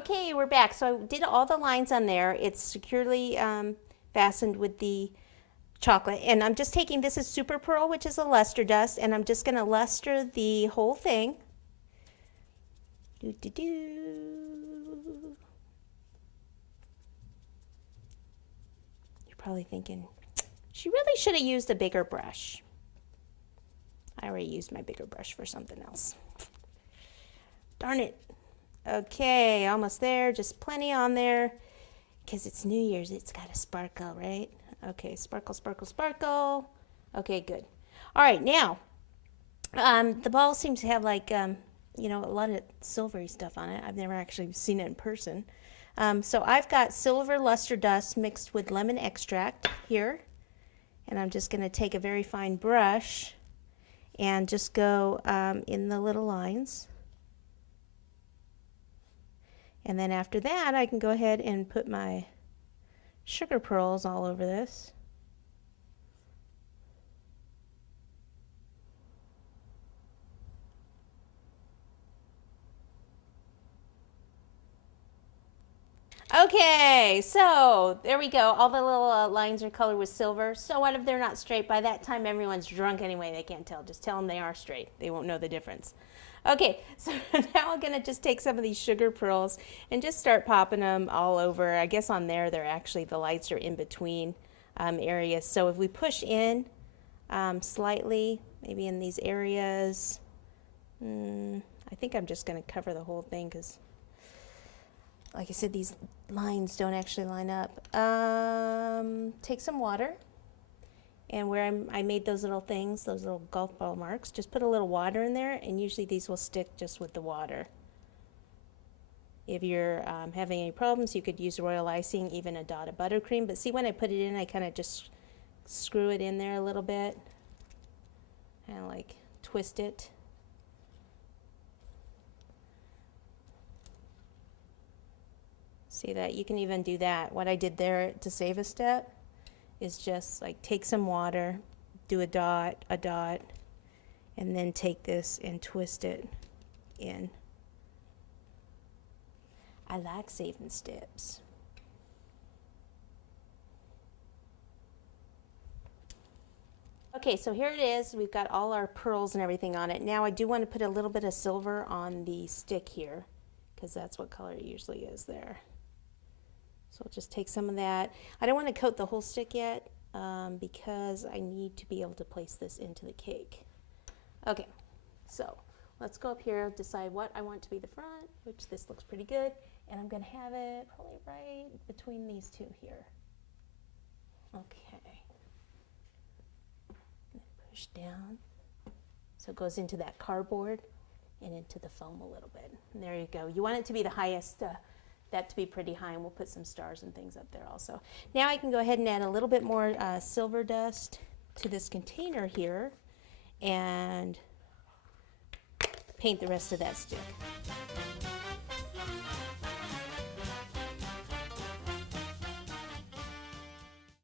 Okay, we're back. So I did all the lines on there. It's securely fastened with the chocolate. And I'm just taking, this is Super Pearl, which is a luster dust, and I'm just going to luster the whole thing. Do-do-do. You're probably thinking, she really should have used a bigger brush. I already used my bigger brush for something else. Darn it. Okay, almost there. Just plenty on there. Because it's New Year's, it's got to sparkle, right? Okay, sparkle, sparkle, sparkle. Okay, good. All right, now, the ball seems to have like, you know, a lot of silvery stuff on it. I've never actually seen it in person. So I've got silver luster dust mixed with lemon extract here. And I'm just going to take a very fine brush and just go in the little lines. And then after that, I can go ahead and put my sugar pearls all over this. Okay, so there we go. All the little lines are colored with silver. So what if they're not straight? By that time, everyone's drunk anyway. They can't tell. Just tell them they are straight. They won't know the difference. Okay, so now I'm going to just take some of these sugar pearls and just start popping them all over. I guess on there, they're actually, the lights are in between areas. So if we push in slightly, maybe in these areas, I think I'm just going to cover the whole thing because, like I said, these lines don't actually line up. Take some water, and where I made those little things, those little golf ball marks, just put a little water in there, and usually these will stick just with the water. If you're having any problems, you could use royal icing, even a dot of buttercream. But see, when I put it in, I kind of just screw it in there a little bit, and like twist it. See that? You can even do that. What I did there to save a step is just like take some water, do a dot, and then take this and twist it in. I like saving steps. Okay, so here it is. We've got all our pearls and everything on it. Now I do want to put a little bit of silver on the stick here because that's what color it usually is there. So I'll just take some of that. I don't want to coat the whole stick yet because I need to be able to place this into the cake. Okay, so let's go up here, decide what I want to be the front, which this looks pretty good, and I'm going to have it probably right between these two here. Okay. Push down so it goes into that cardboard and into the foam a little bit. And there you go. You want it to be the highest, that to be pretty high, and we'll put some stars and things up there also. Now I can go ahead and add a little bit more silver dust to this container here and paint the rest of that stick.